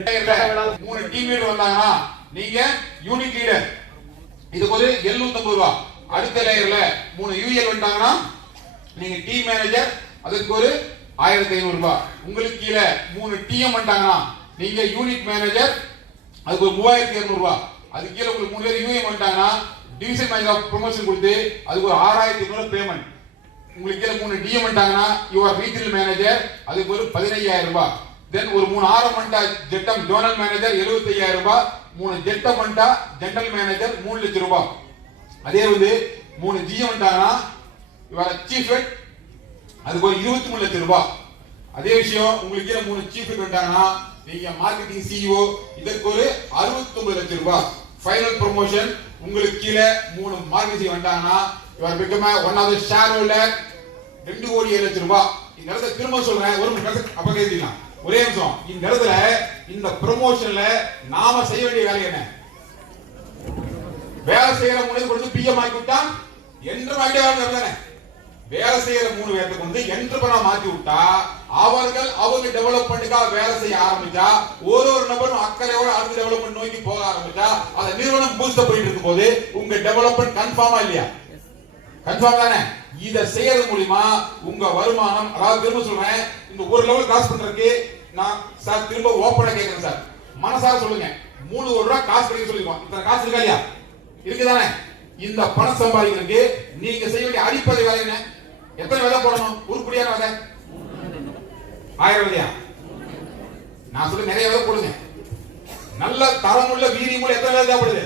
3 team leader வந்தாங்கன்னா நீங்க unit leader இதுக்கு ஒரு 750 ரூபாய். அடுத்த லேயர்ல 3 யூஎல் வந்தாங்கன்னா நீங்க டீம் மேனேஜர் அதுக்கு ஒரு 1500 ரூபாய். உங்களுக்கு கீழ 3 டிஎம் வந்தாங்கன்னா நீங்க யூனிட் மேனேஜர் அதுக்கு ஒரு 3200 ரூபாய். அதுக்கு கீழ உங்களுக்கு 3 பேர் யூஎம் வந்தாங்கன்னா டிவிஷன் மேனேஜர் ப்ரமோஷன் கொடுத்து அதுக்கு ஒரு 6500 பேமெண்ட். உங்களுக்கு கீழ 3 டிஎம் வந்தாங்கன்னா யுவர் ரீஜனல் மேனேஜர் அதுக்கு ஒரு 15000 ரூபாய். தென் ஒரு 3 ஆரமண்டா ஜெட்டம் ஜோனல் மேனேஜர் 75000 ரூபாய். 3 ஜெட்டமண்டா ஜெனரல் மேனேஜர் 3 லட்சம் ரூபாய். அதே வந்து 3 ஜிஎம் வந்தாங்கன்னா யுவர் சீஃப் ஹெட் அதுக்கு ஒரு 23 லட்சம் ரூபாய். அதே விஷயம் உங்களுக்கு கீழ 3 சீஃப் ஹெட் வந்தாங்கன்னா நீங்க மார்க்கெட்டிங் சிஇஓ இதற்கு ஒரு 69 லட்சம் ரூபாய். ஃபைனல் ப்ரமோஷன் உங்களுக்கு கீழ 3 மார்க்கெட்டிங் வந்தாங்கன்னா your become one of the shareholder 2 crore 7 லட்சம் ரூபாய். இந்த இடத்துல திரும்ப சொல்றேன், ஒரு நிமிஷம் அப்ப கேட்கலாம். ஒரே நிமிஷம். இந்த இடத்துல இந்த ப்ரமோஷன்ல நாம செய்ய வேண்டிய வேலை என்ன? வேலை செய்யற 3 பேருக்கு வந்து பிஎம் ஆக்கி விட்டா என்ற வேண்டிய வேலை தானே. வேலை செய்யற 3 பேருக்கு வந்து என்டர்பிரனா மாத்தி விட்டா அவர்கள் அவங்க டெவலப்மெண்ட்டுக்காக வேலை செய்ய ஆரம்பிச்சா ஒரு நபரும் அக்கறையோட அடுத்த டெவலப்மெண்ட் நோக்கி போக ஆரம்பிச்சா அந்த நிறுவனம் பூஸ்ட் பண்ணிட்டு இருக்கும் போது உங்க டெவலப்மெண்ட் கன்ஃபார்மா இல்லையா? கன்ஃபார்ம் தானே. இத செய்யறது மூலமா உங்க வருமானம், அதாவது திரும்ப சொல்றேன், இந்த ஒரு லெவல் கிராஸ் பண்றதுக்கு நான் சார் திரும்ப ஓபனா கேக்குறேன் சார், மனசார சொல்லுங்க. 3 கோடி ரூபாய் காசு கிடைக்க சொல்லிருக்கோம். இத்தனை காசு இருக்கா இல்லையா? இருக்குதானே. இந்த பணம் சம்பாதிக்கிறதுக்கு நீங்க செய்ய வேண்டிய அடிப்படை வேலை என்ன? எத்தனை விதை போடணும்? உருப்படியான விதை 1000 விதையா? நான் சொல்ல நிறைய விதை போடுங்க. நல்ல தரமுள்ள வீரியமுள்ள எத்தனை விதை தேவைப்படுது?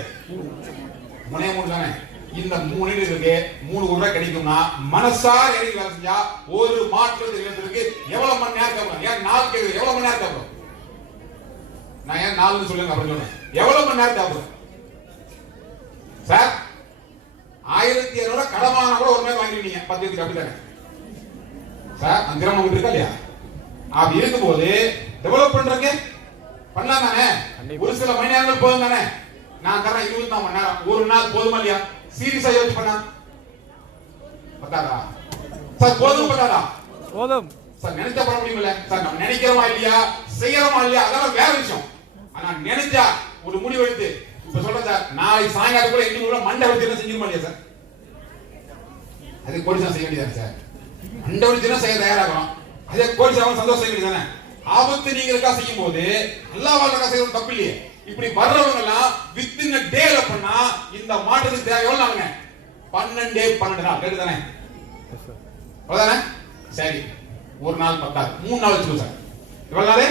3 தானே. இந்த 3 இருக்கு 3 கோடி ரூபாய் கிடைக்கும்னா மனசார இறங்கி வேலை செஞ்சா ஒரு மாற்றம் தெரிவிக்கிறதுக்கு எவ்வளவு மணி நேரம் தேவைப்படும்? ஏன் 4 கேக்குது, எவ்வளவு மணி நேரம் தேவைப்படும்? நான் ஏன் 4 சொல்லுங்க அப்படின்னு சொன்னேன். எவ்வளவு மணி நேரம் தேவைப்படும் சார்? 1200 ரூபாய் கடமான கூட ஒரு நாள் வாங்கிருக்கீங்க 10 பேருக்கு அப்படித்தானே சார்? அந்த கிராமம் இருக்கா இல்லையா? அப்படி இருக்கும்போது டெவலப் பண்றதுக்கு பண்ணலாம் தானே. ஒரு சில மணி நேரங்கள் போதும் தானே. நான் தரேன் 24 மணி நேரம், ஒரு நாள் போதுமா இல்லையா? சீரியஸா யோசிச்சு பண்ணா பத்தாதா சார்? போதும் பத்தாதா? போதும் சார். நினைச்சா பண்ண முடியுமில்ல சார்? நம்ம நினைக்கிறோமா இல்லையா, செய்யறோமா இல்லையா, அதெல்லாம் வேற விஷயம். ஆனா நினைச்சா ஒரு முடிவு எடுத்து இப்ப சொல்றேன் சார், நாளைக்கு சாயங்காலம் கூட எங்க மண்டை வச்சு செஞ்சிருமா இல்லையா சார்? அது கோடிசா செய்ய வேண்டியதானே சார்? மண்டை வச்சு செய்ய தயாராகிறோம். அதே கோடிசா சந்தோஷம் செய்ய வேண்டியதானே. ஆபத்து நீங்க இருக்கா செய்யும் போது எல்லா வாழ்க்கை செய்யறது தப்பு இல்லையே. இப்படி வர்றவங்க எல்லாம் வித்தின் டேல பண்ணா இந்த மாற்றத்துக்கு தேவை எவ்வளவு நாளுங்க? 12 நாள். கேட்டுதானே? அவ்வளவுதானே? சரி, ஒரு நாள் பத்தாது, 3 நாள் வச்சுக்கோ சார். எவ்வளவு நாள்?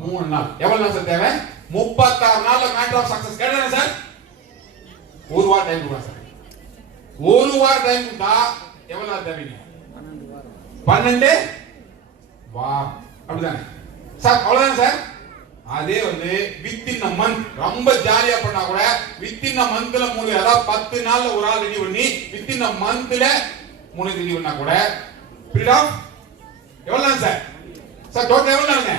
3 நாள். எவ்வளவு நாள் சார் தேவை? 36 நாள்ல மேட்டர் ஆஃப் சக்சஸ். கேட்டுதானே சார்? ஒரு வாரம் டைம் கொடுங்க சார். ஒரு வாரம் டைம் கொடுத்தா எவ்வளவு நாள் தேவைங்க? 12 வாரம். அப்படிதானே சார்? அவ்வளவுதானே சார்? அதே வந்து வித்தின் மந்த் ரொம்ப ஜாலியா பண்ணா கூட வித்தின் மந்த்ல 3, அதாவது 10 நாள்ல ஒரு ஆள் ரெடி பண்ணி வித்தின் மந்த்ல 3 ரெடி பண்ணா கூட பீரியட் ஆஃப் எவ்வளவு சார்? சார் டோட்டல் எவ்வளவு நாளுங்க?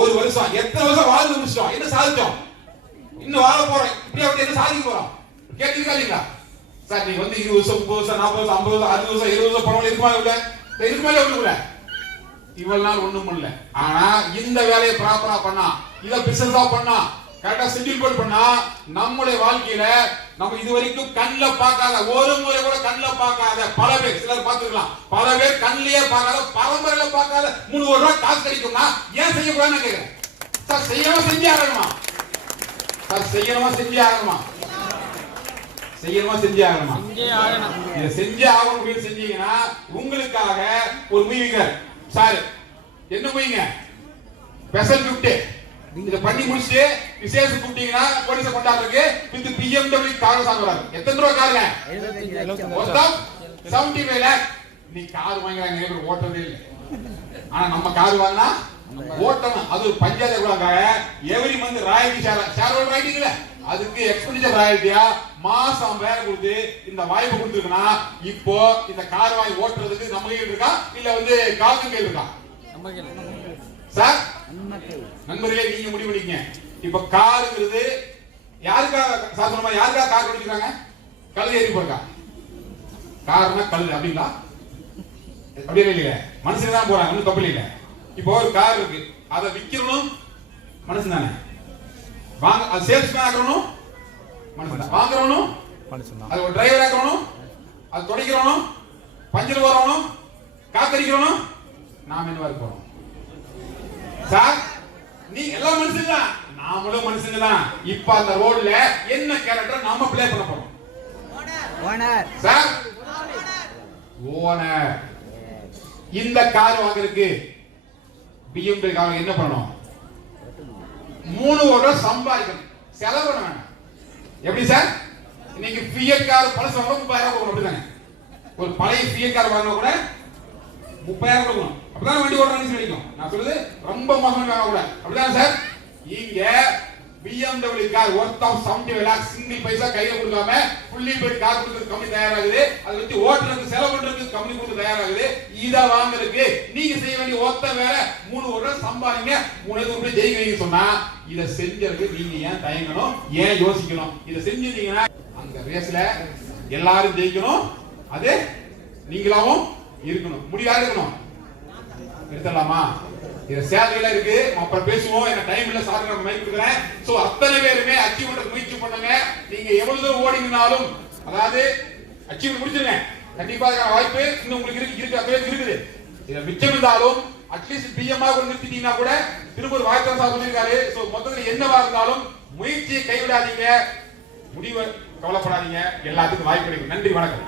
ஒரு வருஷம். எத்தனை வருஷம் வாழ்ந்து முடிச்சிட்டோம்? என்ன சாதிச்சோம்? இன்னும் வாழ போறோம். இப்படி அப்படி என்ன சாதிக்க போறோம்? கேட்டீங்களா இல்லைங்களா சார்? நீங்க வந்து 20 வருஷம் 30 வருஷம் 40 வருஷம் 50 வருஷம் 60 வருஷம் 70 வருஷம் பணம் இருக்குமா இல்ல? இருக்குமா இல்ல? இவ்வளவு நாள் ஒண்ணும் இல்ல. ஆனா இந்த வேலையை ப்ராப்பரா பண்ணா, இத பிசினஸா பண்ணா, கரெக்டா ஷெட்யூல் போட்டு பண்ணா நம்முடைய வாழ்க்கையில நம்ம இதுவரைக்கும் கண்ணுல பார்க்காத, ஒரு முறை கூட கண்ணுல பார்க்காத பல பேர், சிலர் பார்த்துக்கலாம், பல பேர் கண்ணிலேயே பார்க்காத, பரம்பரையில பார்க்காத 3 கோடி ரூபாய் காசு கிடைக்கும்னா ஏன் செய்யக்கூடாதுன்னு கேக்குறேன் சார். செய்யணுமா செஞ்சு ஆகணுமா சார்? செய்யணுமா செஞ்சு ஆகணுமா? செய்யணுமா செஞ்சு ஆகணுமா? இதை செஞ்சு ஆகணும். செஞ்சீங்கன்னா உங்களுக்காக ஒரு மூவிங்கர் சார் என்ன போயிங்க ஸ்பெஷல் கிஃப்ட் இத பண்ணி முடிச்சு விசேஷ கூப்பிட்டீங்கன்னா போலீஸ் கொண்டாடுறதுக்கு வித் BMW கார் வாங்குறாங்க. எத்தனை ரூபாய் காருங்க? மொத்தம் 75 lakh. நீ கார் வாங்குறாங்க, நிறைய பேர் ஓட்டவே இல்லை. ஆனா நம்ம கார் வாங்கினா ஓட்டணும். அது ஒரு பஞ்சாயத்து கூட every month royalty share holder ரைட்டிங்ல அதுக்கு எக்ஸ்பெண்டிச்சர் ராயல்டியா மாசம் வேலை கொடுத்து இந்த வாய்ப்பு கொடுத்துருக்கனா இப்போ இந்த கார் வாங்கி ஓட்டுறதுக்கு நம்ம கையில் இருக்கா இல்ல வந்து காருக்கு கையில் இருக்கா சார்? நண்பர்களே நீங்க முடிவு பண்ணிக்கங்க. இப்ப காருங்கிறது யாருக்காக சாதாரணமா யாருக்காக கார் ஓடிக்கிறாங்க? கழுதை ஏறி போறா கார்னா கழுது அப்படிங்களா? அப்படி இல்லையா? மனுஷங்க தான் போறாங்க, ஒன்னும் தப்பு இல்லை. இப்போ ஒரு கார் இருக்கு, அதை விக்கிறணும் மனுஷன் தானே. வாங்க அது சேல்ஸ்மேன் ஆக்கணும் மனுஷன் தான், வாங்குறவனும் மனுஷன் தான், அது ஒரு டிரைவர் ஆக்கணும், அது துடைக்கிறவனும், பஞ்சர் வரணும், காத்தடிக்கிறவனும் நாம என்னவா இருக்கணும் சார்? நீ எல்லாம் மனுஷன் தான், நாமளும் மனுஷங்க தான். இப்ப அந்த ரோட்ல என்ன கேரக்டர் நாம ப்ளே பண்ண போறோம்? Owner sir, owner. இந்த கார் வாங்குறதுக்கு BMW கார் என்ன பண்ணணும்? 3 வருடம் சம்பாதிக்கணும், செலவு பண்ண வேண்டாம். எப்படி சார்? இன்னைக்கு ஃபியட் கார் பழசு வாங்க 30,000 கொடுக்கணும், அப்படிதானே? ஒரு பழைய ஃபியட் கார் வாங்கினா கூட 30,000 கொடுக்கணும், அப்பதான் வண்டி ஓடுறான்னு சொல்லிக்கும். நான் சொல்றது ரொம்ப மோசம் வாங்க கூட, அப்படிதான் சார்? இங்க BMW car worth of 75 lakhs single paisa கையில கொடுக்காம ஃபுல்லி பெய்ட் கார் கொடுக்கிறது கம்பெனி தயாராகுது. அதை வச்சு ஓட்டுறதுக்கு செலவு பண்றதுக்கு கம்பெனி கொடுக்க தயாராகுது. இத வாங்குறதுக்கு நீங்க செய்ய வேண்டிய ஒத்த வேலை 3 வருடம் சம்பாதிங்க, 3 ரூபாய் ஜெயிக்கிறீங்க சொன்னா இத செஞ்சதுக்கு நீங்க ஏன் தயங்கணும், ஏன் யோசிக்கணும்? இத செஞ்சிருந்தீங்கன்னா அந்த ரேஸ்ல எல்லாரும் ஜெயிக்கணும், அது நீங்களாவும் இருக்கணும். முடியாது இருக்கணும். எடுத்துடலாமா? இது சேலரில இருக்கு, அப்புறம் பேசுவோம். என்ன டைம் இல்ல சார், நான் மைக் கொடுக்குறேன். சோ அத்தனை பேருமே அச்சீவ் பண்ற முயற்சி பண்ணுங்க. நீங்க எவ்வளவு தூரம் ஓடினாலும், அதாவது அச்சீவ் முடிச்சிருங்க. கண்டிப்பா அதுக்கான வாய்ப்பு இன்னும் உங்களுக்கு இருக்கு அதே இருக்குது. இத மிச்சம் இருந்தாலும் அட்லீஸ்ட் பிஎம் ஆ கொண்டு நிறுத்திட்டீங்கன்னா கூட திரும்ப ஒரு வாய்ப்பு சார் சொல்லியிருக்காரு. சோ மொத்தத்தில் என்னவா இருந்தாலும் முயற்சியை கைவிடாதீங்க, முடிவை கவலைப்படாதீங்க. எல்லாத்துக்கும் வாய்ப்பு கிடைக்கும். நன்றி, வணக்கம்.